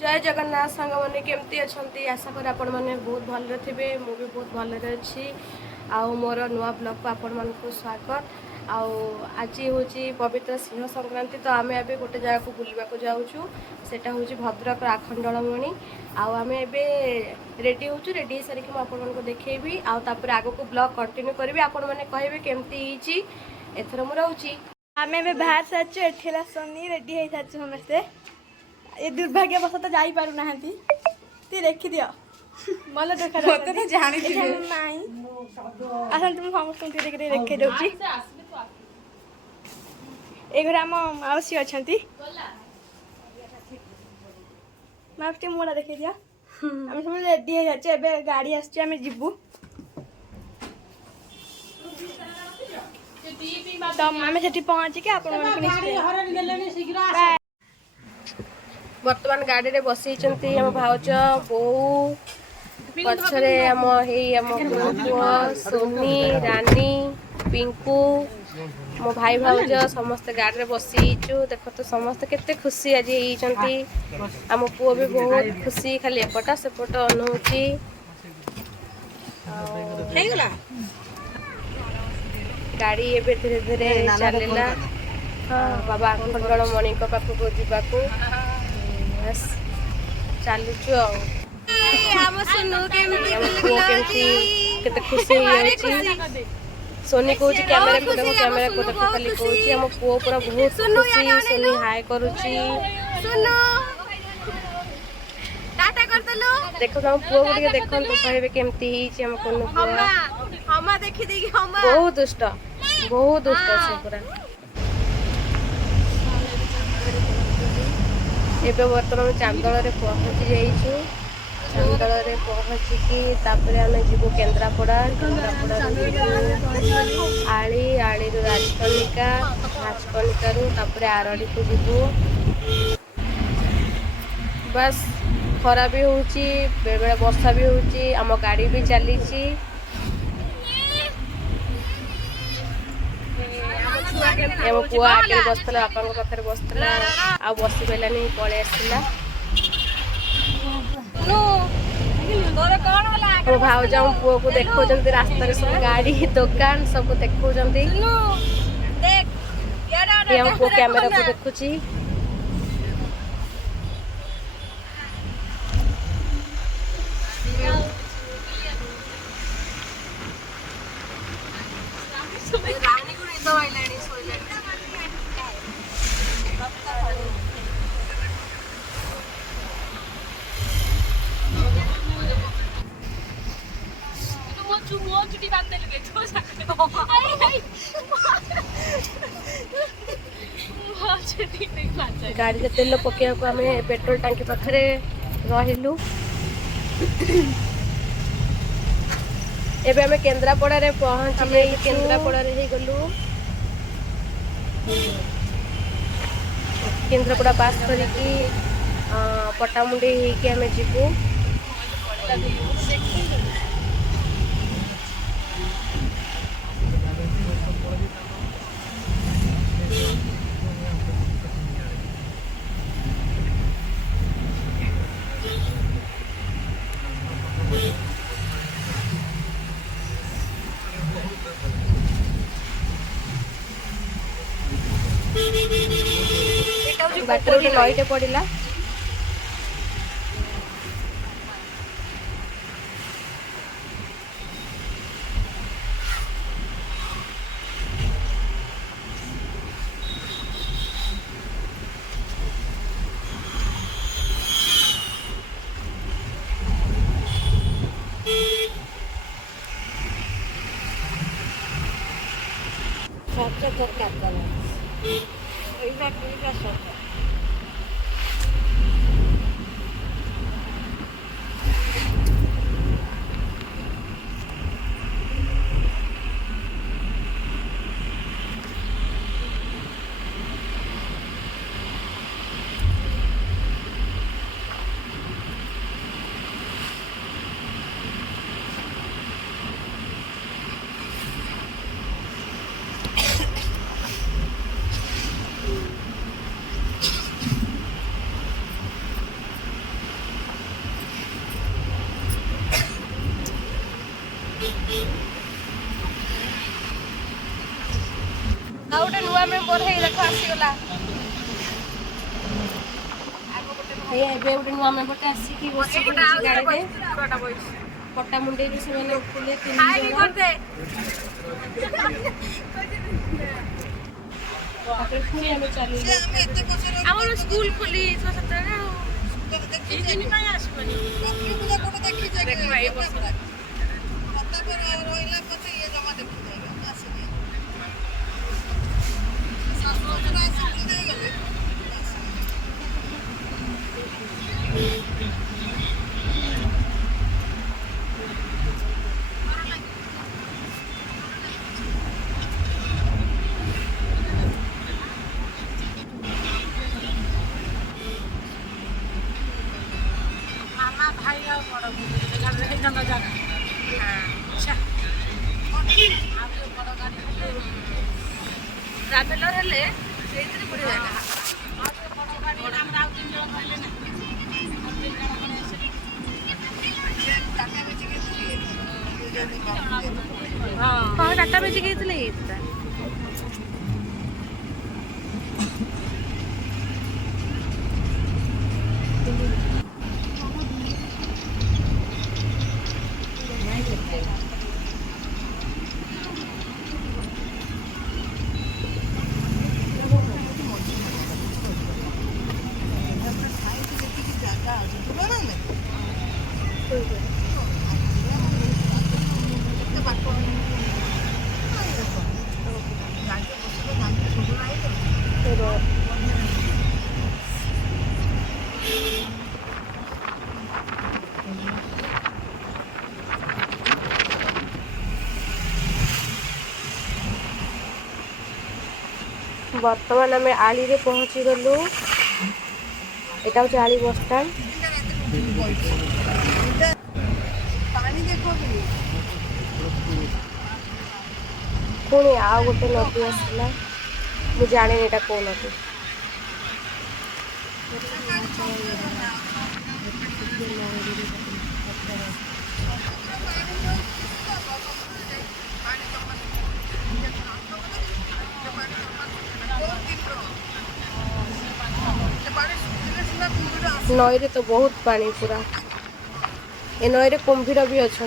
जय जगन्नाथ सांग मैंने केमती अच्छा आशा कर आपण मैंने बहुत भल थे मु भी बहुत भल अच्छी आउ मोर नुआ ब्लॉग को आपण मान स्वागत आज हूँ पवित्र सिंह संक्रांति तो आम ए गोटे जगह को बुलवाक जाऊँ सेटा हूँ भद्रक आखंडलमणि आम ए रेडी हूँ रेडी हो सारिक मुझे देखी आउे आग को ब्लॉग कंटिन्यू करी आपण मैंने कहे केमती एथर मु रोची आम ए बाहर सारी सोनी रेडी हो सारी समस्ते ये दुर्भाग्यवश तो जाई पारु नाहंती ती देखि दियो मल देखा मते तो जानि छी नाही आसन तुम समस्त ती देखि दउची ए घर हम माउसी अछंती माउसी मोला देखि दियो हम सब रेडी हो जाचे एबे गाड़ी आछे हम जिबू तो आम सेठी पहुँच के आपण मन बर्तमान गाड़ी रे बसी आम भाउज बो पछरे आम पुआ सोनी रानी पिंकू मो भाई भाउज समस्त गाड़ी रे बसीचु देख तो समस्त केते खुशी आज होती आम पुओ भी बहुत खुशी खाली एपटा सेपट अनौची गाड़ी एबे धीरे धीरे चलला बाबा आखंडलमणि पाखक जावाकू बस चलुचु केते खुशी होई सोनी कहूँ कैमेरा को देखो कैमेरा को देखो खाली कहूँ आम पुओ पूरा बहुत खुशी सोनी हाय करुची देखो तुम पुओ को देखो कहे केमती आम बहुत दुष्ट से पूरा एबे बर्तमान चांदल रे पहुँची जाइछु चांदल रे पहुँचिकी तापरे आमे जीवु केन्द्रापड़ा आली आली रु राजकनिका राजकनिका रु तापरे आरडी को जीवु बस खरा भी होउची बेबे वर्षा भी होउची आम गाड़ी भी चलीची एम पुआ आगे बसला बापा पाखे बसला आ बसी पारानी पलि आसला मो भाउज पुओ को देखो रास्ता सब गाड़ी दुकान सब देखो पुओ कैमेरा को देखुची गाड़ी रे तेल पकेया आम पेट्रोल टांकी पाखे रहिलु एबे आम केन्द्रापड़ा रे पहुँच केन्द्रापड़ा रे गलु केन्द्रापड़ा पास करिकी पटामुंडी होके आम जीवु बाटर गोटे नईटे पड़ा कोरहे देखो आसीगला ए एबे उठे नुआ मेंबर ता आसी की बसी गाड़ी रे पूराटा बइस पट्टा मुंडे भी से मैंने खुले तीन जण करते तापर पुणी हमें चली हमर स्कूल खोली 6-7 रे देखि दिन पय आसबनी पूजा कोटा देखि जाय देखो ए बस पत्ता पर रोइला पते ये जमा देखि जाय आसी सासो जरा आसी दे गेले ट्रावेलर हेले सेइतरे पड़ी जाना बड़ गाड़ी हमरा आउ 3 जण रहले ना 3 जण कोने से टाटा बेची के हां टाटा बेची के इतले इतना बर्तमान आम आली रे पहुँची गलु एटा हूँ आली बस स्टैंड पुणी आउ गोटे नदी आसला मुझे जाने एटा कौ नदी नई रे तो बहुत पानी पूरा ए नई रे कुंभीर भी अच्छा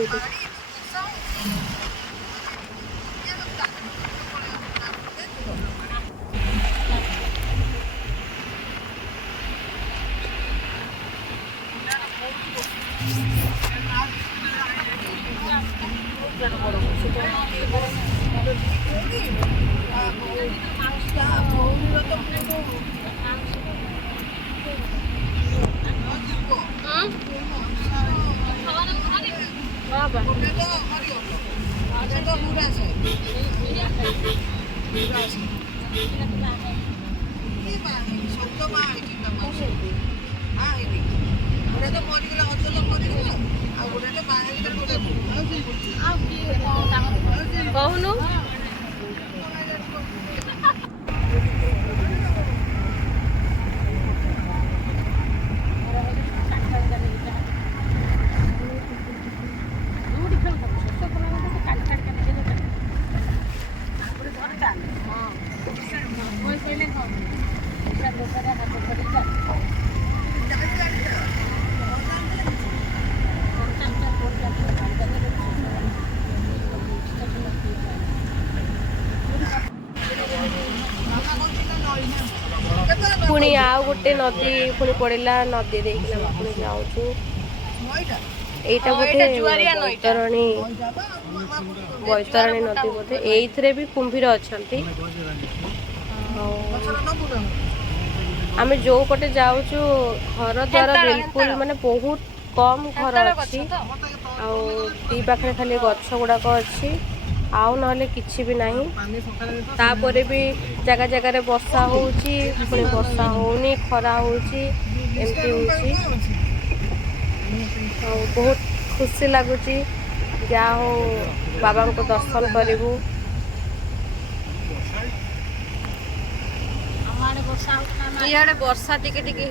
कहूनु पुणी आउ गोटे नदी पुणी पड़ेगा नदी देखना पुणी जाऊँ एटा बोधे बैतरणी नदी बोधे एइथरे भी कुंभीर अच्छा आम जो पटे जाऊँ घर द्वार बिल्कुल माने बहुत कम घर अच्छी दी पाखे खाली गछ गुड़ाक अच्छी आउ ना किसी भी नहीं तापर भी जगह जगह वर्षा होउची पुणी वर्षा होनी खरा होउची एमती होउची बहुत खुशी लगुच जा हो बाबा को दर्शन करूँ इे वर्षा टिके टिके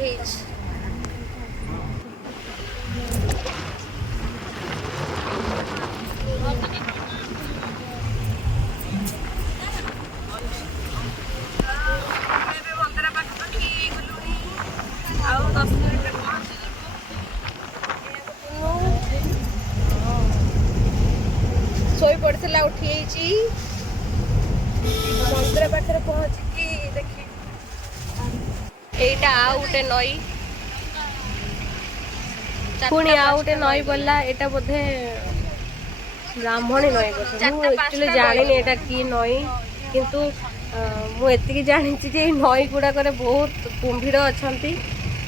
मंदिर पाखे पहुँचिकी देखी एटा आ गोटे नई पुणी आ गोटे नई बोला एटा बोधे ब्राह्मणी नई बोधे मुझे जानी एटा कि नई किंतु मुझे जानी नई गुड़ाक बहुत कुंभीर अच्छा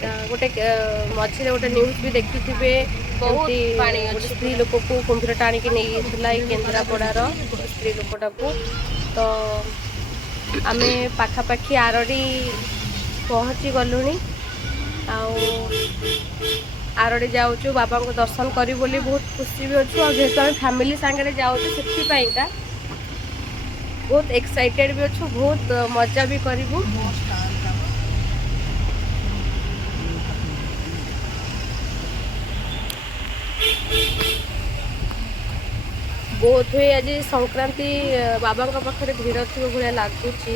गोटे मझे गोटे न्यूज भी देखी थे बहुत स्त्री लोक को कुंभीर टाणिकी नहीं केन्द्रापड़ार स्त्री लोकटा को तो आम पाखापाखि आरडी पहुँची गलुणी आरडी जाऊँ बाबा को दर्शन करी बोली बहुत खुशी भी अच्छु और जेहेतु आम फैमिली सांगे जाऊँ से बहुत एक्साइटेड भी अच्छु बहुत मजा भी करूँ बहुत हुए आज संक्रांति बाबा पाखे भीड़ थी भाया लगुच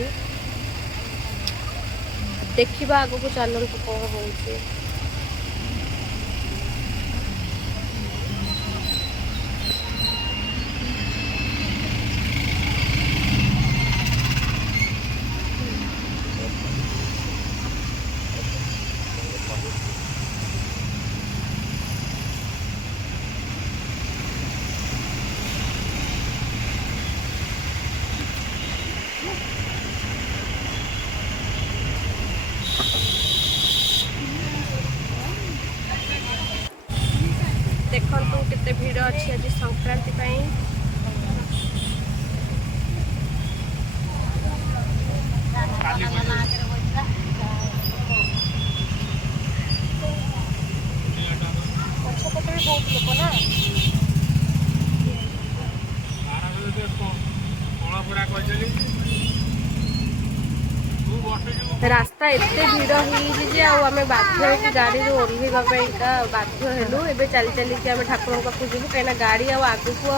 देखा आग को चलतु कौन हो देखु केते भीड़ अच्छी आज संक्रांति पछपटे भी बहुत लोक ना रास्ता एते भीड़ होजे आम बाध्य गाड़ी ओह्लैवाईका बाध्य हेलु ए चली चलिकी आम ठाकुर पाखु जीवु कहीं गाड़ी आग को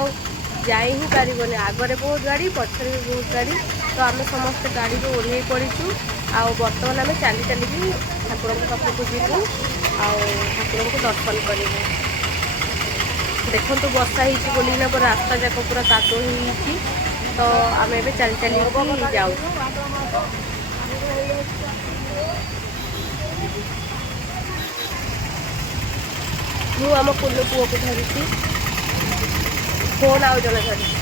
जाई ही पारबनी आगरे बहुत गाड़ी पछरे भी बहुत गाड़ी तो आम समस्त गाड़ी ओह्लै पड़ीचु बर्तमान आम चली चलिकी ठाकुर पाखु जीवु ठाकुर को दर्शन करूँ देखो वर्षा होना रास्ता जाक पूरा कादो तो आम ए चली चलिकी जाऊ मु आम कुल्लू पुओ को धरी फोन आउ जन धरी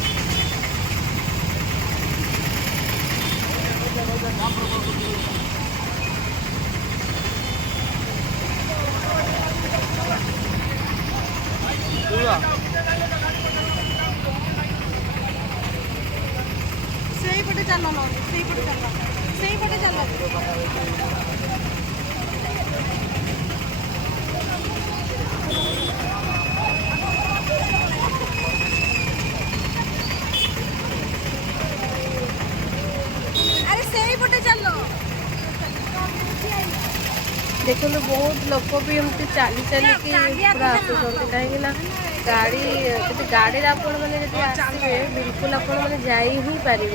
ସେଇପଟେ ଚାଲ ନହେଲେ ସେଇପଟେ ଚାଲ ଆରେ ସେଇପଟେ ଚାଲ देखो बहुत लोक भी एमती चली चलिकी पूरा आसुँच कहीं गाड़ी गाड़ी आपण मैंने आसवे बिल्कुल आपण मैंने जाई ही पारे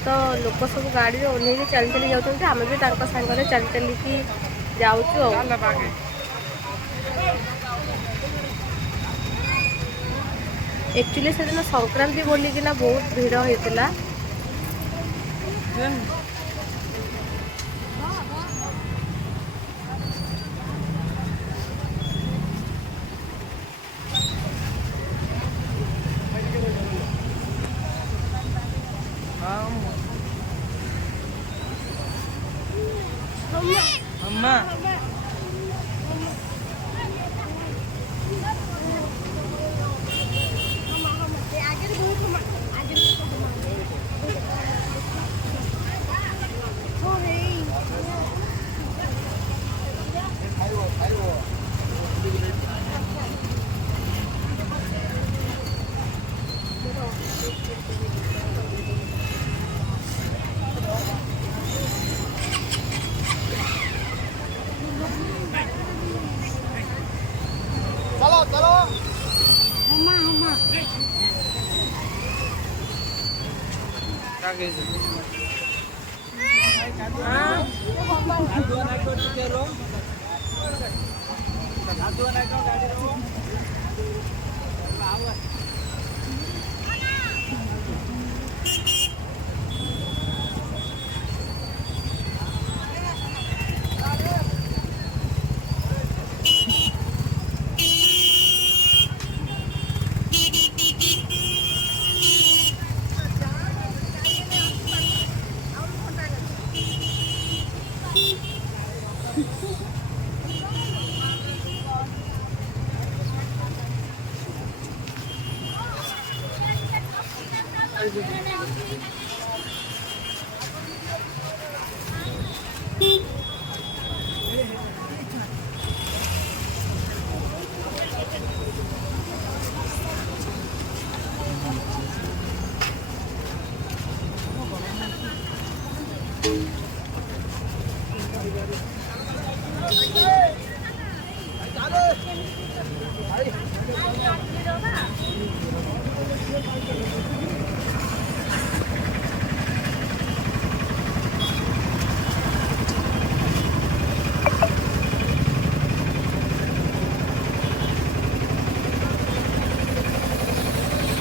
तो लोक सब गाड़ी ओह्लैक चली चली जाऊँ आम भी सांगे चली चलिकी जाऊँ एक्चुअली से दिन संक्रांति बोलिकिना बहुत भीड़ होता अम्मा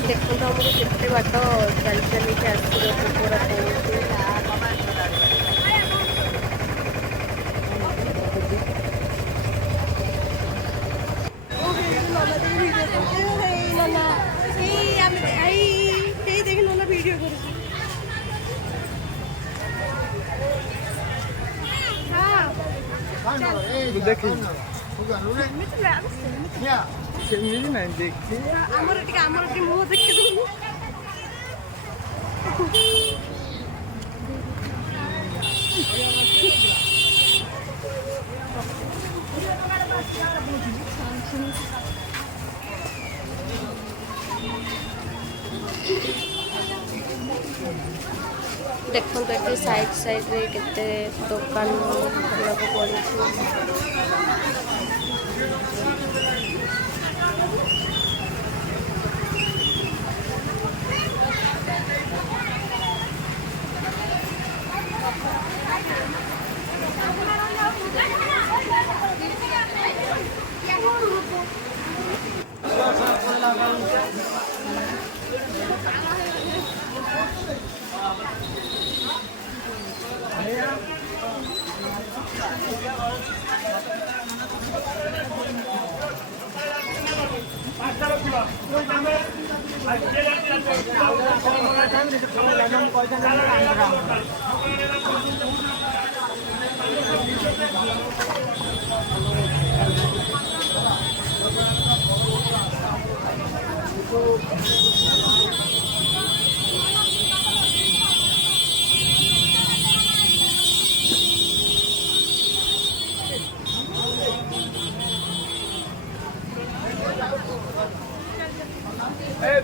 देखो हमको केते बाट चल चल के आसो पूरा वीडियो देखी ସେମିତି ନାହିଁ ଦେଖି ଆମର ଟିକେ ମୁହଁ ଦେଖିଦେବୁ देखो ये साइड साइड रे केते दुकान पड़ी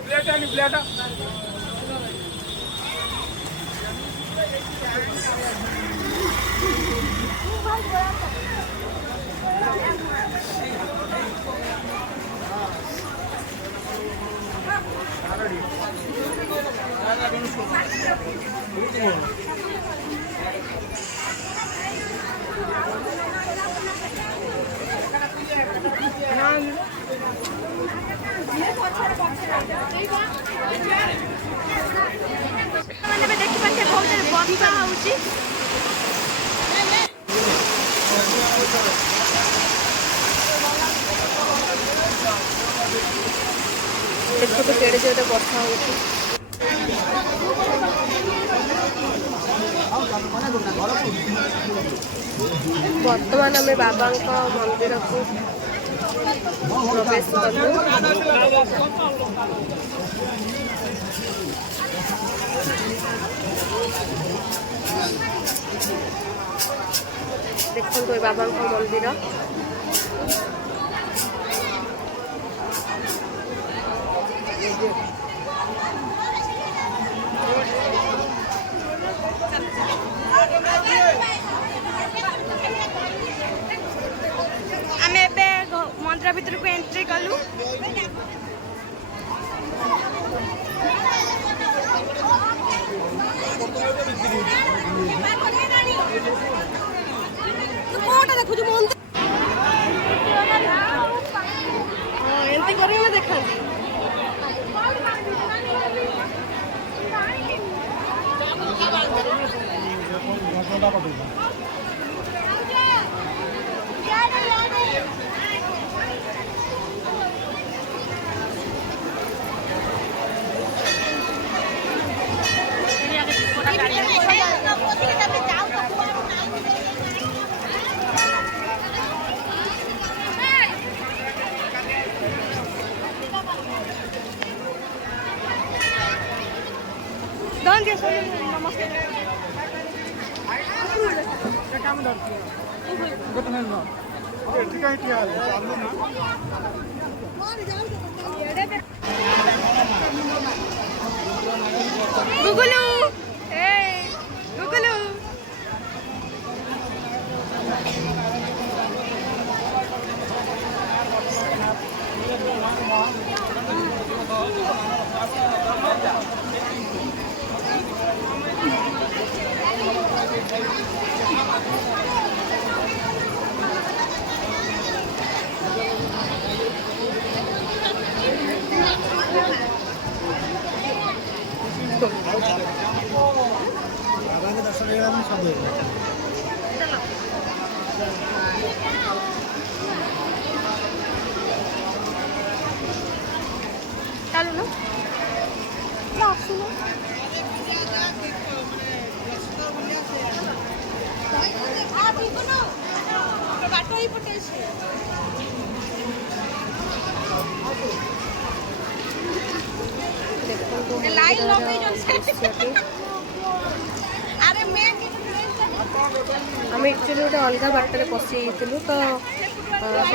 प्लेट आनी प्लेट ମାନେ ଦେଖିପାରୁଛେ ବହୁତ ବର୍ଷା ହଉଛି। देखो तो केड़े जोरे वर्षा होची वर्तमान आम बाबा मंदिर को प्रवेश कलु। देखो बाबा मंदिर आमे एबे मंदिर भीतर को एंट्री कलु। गुगलू ए गुगलू चालू ना आम एक्चुअली गोटे अलग बाटर पशि तो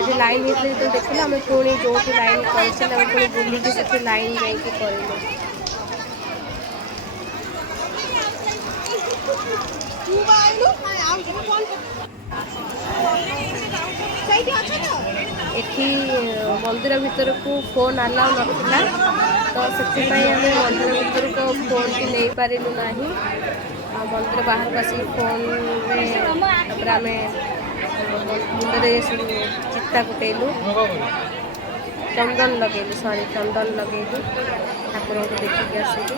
से लाइन होते जो देखिले आम पुणी जो लाइन कर बुलिकी से लाइन जाइए एठी मंदिर भीतर को फोन अलाउ ना तो से मंदिर भीतर को फोन की नहीं पारू ना मंदिर बाहर आस फोन आम मुंडे चिता कुटेलु चंदन लगेलु सॉरी चंदन लगेलु ठाकुर को देखिक आसिक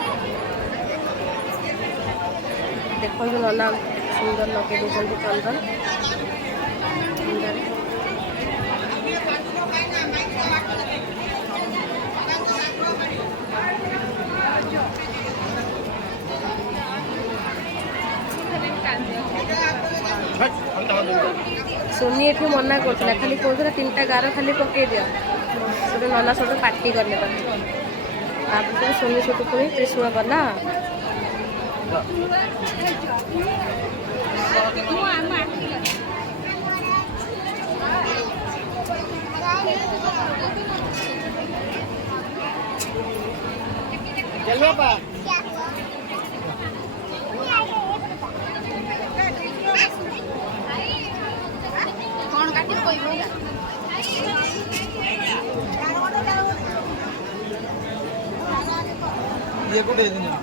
देखो नना सुंदर लगे चंदन सोनी एठी मना करथिला खाली कहूला 3टा गार खाली पकई दिया से नना सब पार्टी करने तापर सोनी छोटू पुणी त्रिशूल गला ये को दे देना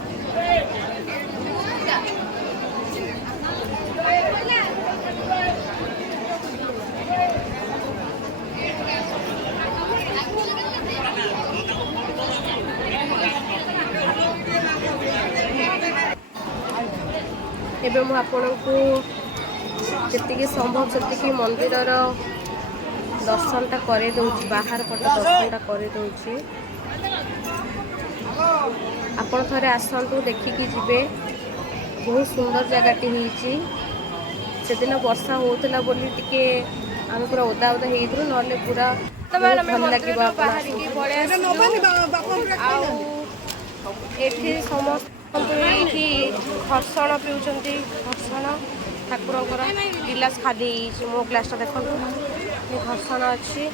एबे मु आपनको जतिकी संभव सेतिकी मंदिरर दर्शनटा करे दउछि बाहर पट दर्शनटा करे दउछि आपण थरे आसंतु देखिकी जिबे बहुत सुंदर जगहटी होईछि सेदिन वर्षा होतला बोली टिके आम पूरा ओदा ओदा हेइद्रु नले पूरा भल लागिबो बाहर की पळे एठी समस्त एठी घर्षण पिउचंती घर्षण ठाकुरଙ୍କର गिलास खाली मो ग्लासटा देखंतु घर्षण अच्छी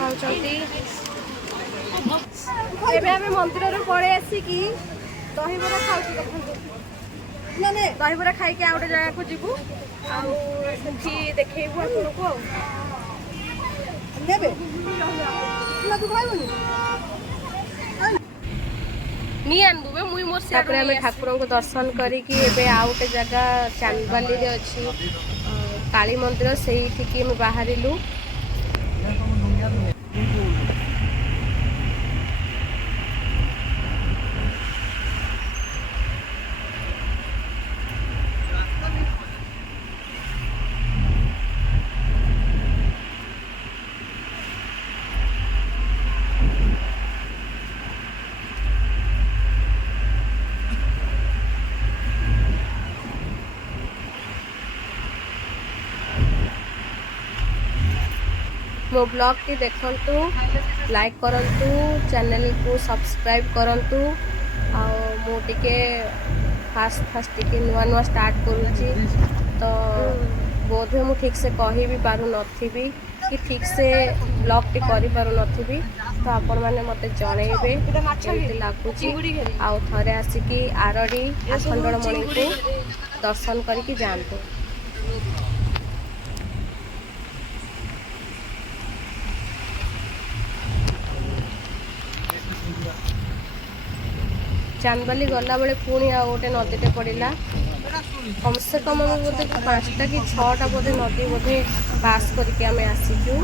खाउचंती एबे आमे मंदिर पड़े आसिकी दहीबरा खाऊची देखंतु माने दहीबरा खाई के आउटे जगह को जीवु आउ सेठी देखेइबु आपनको आउ नेबे ना तू खाइबुनी नी आनबे मुई मोर से तापर हमें ठाकुर को दर्शन करी कि एबे आउटे जगह चांदबाली रे अछि काली मंदिर सेही ठिकी हम बाहरिलु मो ब्लॉग टी देखंतु लाइक करंतु चैनल को सब्सक्राइब करंतु मु टिके फास्ट टिके नुआ नुआ स्टार्ट करुँची तो बोधे मु ठीक से कही भी पारु नथिबी कि ठीक से ब्लॉग टी करि पारु नथिबी तो आपण माने मते जणेबे केमती लागुची आउ थरे आसिकी आरडी आखंडमणि को दर्शन करके जानते। चांदबाली गला बेले पुणी आ गोटे नदीटे पड़ा कम से कम बोधे 5टा कि 6टा बोधे नदी बोधे पास करके आम आसीचु।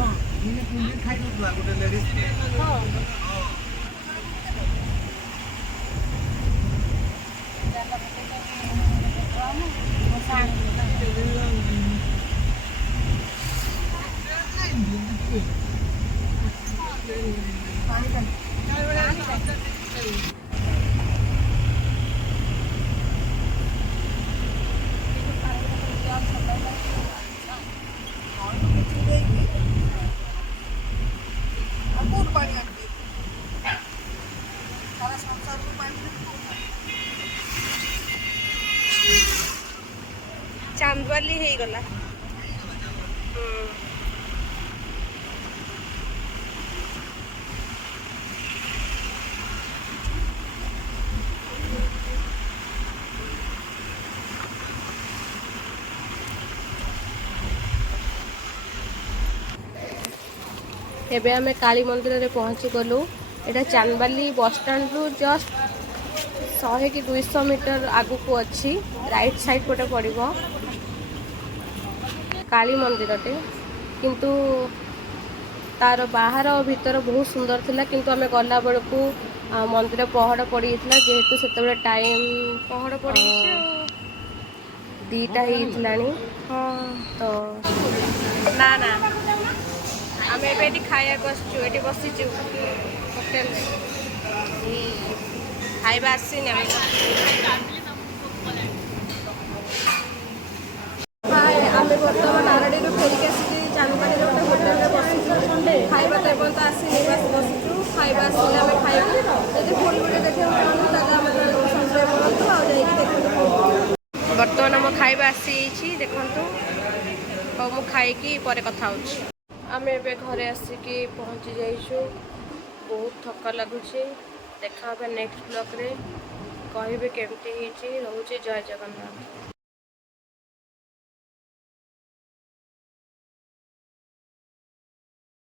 चांदबाली हो गला एबे आमे काली मंदिर रे पहुंची गलु। एटा चांदबाली बस स्टैंड रु जस्ट 100 कि 200 मीटर आगु को अच्छी राइट साइड पटे पड़िबो काली मंदिरटे किंतु तार बाहर और भीतर बहुत सुंदर थिला किंतु आमे गला बेलकू मंदिर पहड़ पड़ी था जेहेतु से टाइम पहड़ पड़ी 2टा ही तो ना ना आम ए खाया बसचु ये बसीचु होटेल खाଇବା ଆସିନି ଆମେ ବର୍ତ୍ତମାନ ଆରଡ଼ିରୁ ଫେରିକି ଆସିକି ଚାନ୍ଦବାଲିରେ ଗୋଟେ ହୋଟେଲରେ ବସିଛୁ ଖାଇବା ତ ଏପର୍ଯ୍ୟନ୍ତ ଆସିନି ବାସ୍ ବସିଛୁ ଖାଇବା ଆସିଲେ ଆମେ ଖାଇବୁ ଯଦି ଫୁଣି ଗୋଟେ ଦେଖିବାକୁ ଚାହୁଁଛୁ ତାହେଲେ ଆମେ ସନ୍ଧ୍ୟା ପଡ଼ନ୍ତୁ ଆଉ ଯାଇକି ଦେଖନ୍ତୁ। ବର୍ତ୍ତମାନ ଆମ ଖାଇବା ଆସିଯାଇଛି ଦେଖନ୍ତୁ ଆଉ ମୁଁ ଖାଇକି ପରେ କଥା ହେଉଛି। ଆମେ ଏବେ ଘରେ ଆସିକି ପହଞ୍ଚି ଯାଇଛୁ ବହୁତ ଥକା ଲାଗୁଛି। ଦେଖା ହେବା ନେକ୍ସଟ ବ୍ଲଗ୍ରେ କହିବେ କେମିତି ହେଇଛି। ରହୁଛି ଜୟ ଜଗନ୍ନାଥ।